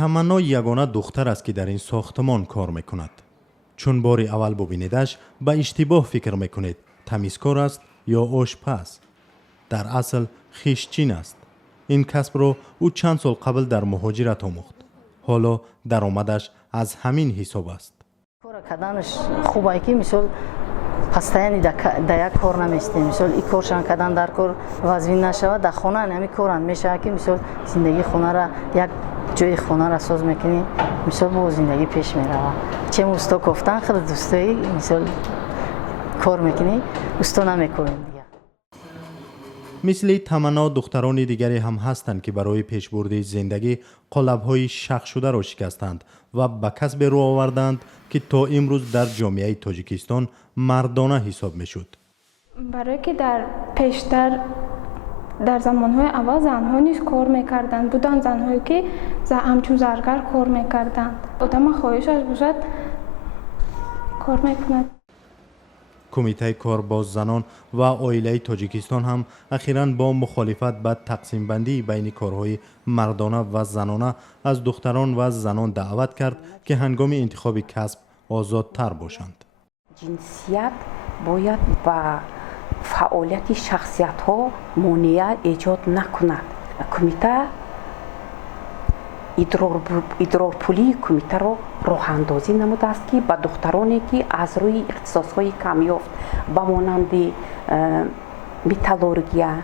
تمنا یگانه دختر است که در این ساختمان کار میکند. چون باری اول ببینیدش به اشتباه فکر میکنید تمیزکار است یا آشپز. در اصل خیشچین است. این کسب رو او چند سال قبل در مهاجرت آموخت. حالا درآمدش از همین حساب است. کار کردنش خوبه که مثلا پستانی در یک کار نمیستیم. مثلا این کارشان کردن در کار وزین نشود در خانه نمی کارن میشه که مثلا زندگی خانه را یک جای خانه را ساز میکنی مثلا با زندگی پیش میروه. چه استا گفتن خیلی دوستایی مثلا کار میکنی استا نمیکنیم دیگه. مثل تمنا دختران دیگری هم هستند که برای پیشبرد زندگی قالب‌های شخص شده را شکستند و به کسب رو آوردند که تا امروز در جامعه تاجیکستان مردانه حساب میشد. برای که در پیشتر در زمانهای اول زنها نیز کار میکردند. بودن زنهایی که همچون زرگر کار میکردند. آدم خواهشش باشد کار میکند. کمیته کارباز زنان و عائله تاجیکستان هم اخیراً با مخالفت به تقسیم بندی بین کارهای مردانه و زنانه از دختران و زنان دعوت کرد که هنگام انتخاب کسب آزادتر باشند. جنسیت باید با فعالیت شخصیت ها مانع ایجاد نکند. کمیته ادرارپولی کمیته را راه اندازی نموده است که به دخترانی که از روی اختصاص‌های کمیافت به مانند متالورگیا،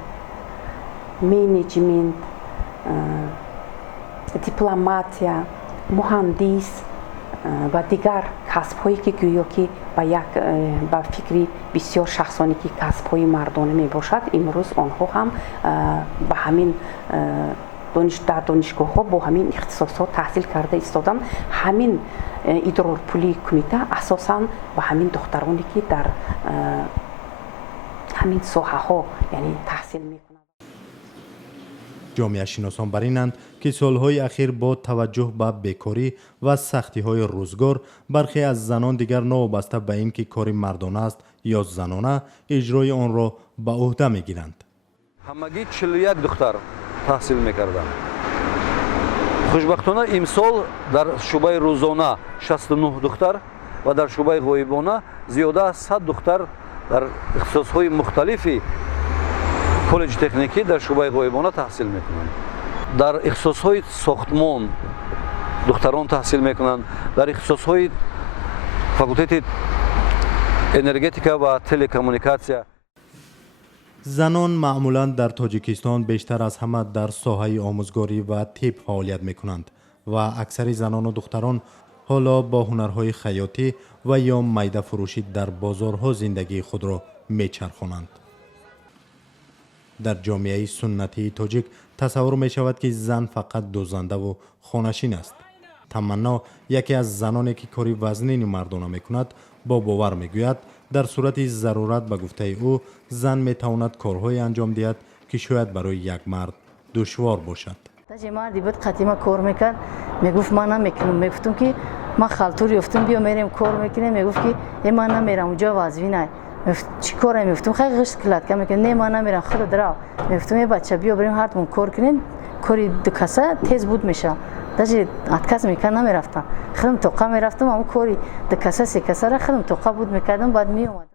منیجمنت، دیپلماتیا، مهندس و دیگر کسب‌هایی که گویا که با فکری بسیار شخصانی که کسب‌های مردانه میباشد امروز آنها هم به همین در دانشگاه ها با همین اختصاصات تحصیل کرده ایستادن. همین ادرارپولی کمیته اساساً با همین دخترانی که در همین ساحه ها یعنی تحصیل میکنند. جامعه شناسان بر اینند که سالهای اخیر با توجه به بیکاری و سختی های روزگار برخی از زنان دیگر نوابسته به این که کاری مردانه است یا زنانه اجرای آن را به عهده میگیرند. همگی 41 دختر تحصیل میکردم. خوشبختانه امسال در شعبه روزانه 69 دختر و در شعبه غایبانه زیاده از 100 دختر در اختصاص‌های مختلفی کالج تکنیکی در شعبه غایبانه تحصیل میکنند. در اختصاص‌های ساختمان دختران تحصیل میکنند. در اختصاص‌های فاکولته انرژتیکا و تلکمونیکاسیا. زنان معمولاً در تاجیکستان بیشتر از همه در ساحه آموزگاری و طب فعالیت میکنند و اکثر زنان و دختران حالا با هنرهای خیاطی و یا میده فروشی در بازارها زندگی خود را میچرخانند. در جامعه سنتی تاجیک تصور می شود که زن فقط دوزنده و خانشین است. تمنا یکی از زنانی که کاری وزنین مردانه می کند با باور می گوید در صورت ضرورت به گفته او زن می تواند کارهای انجام دهد که شاید برای یک مرد دشوار باشد. تا مردی بود قدیما کار میکرد میگفت من نمیکنم. میگفتم که من خالتور یافتم بیا میریم کار میکنیم. میگفت که من نمیرم اونجا وظیفه چی کاری میفتم خیلی غش کلات کم میکنم. نه من نمیرم خود درا میفتم یه بچه بیا بریم هر تون کار کنیم. کاری دو کاسه تیز بود میشه. داشت اتکاس میکنم نمیرفتم. خودم توقع میرفتم اما کاری دو کاسه سه کاسه را خودم توقع بود میکردم بعد میومدم.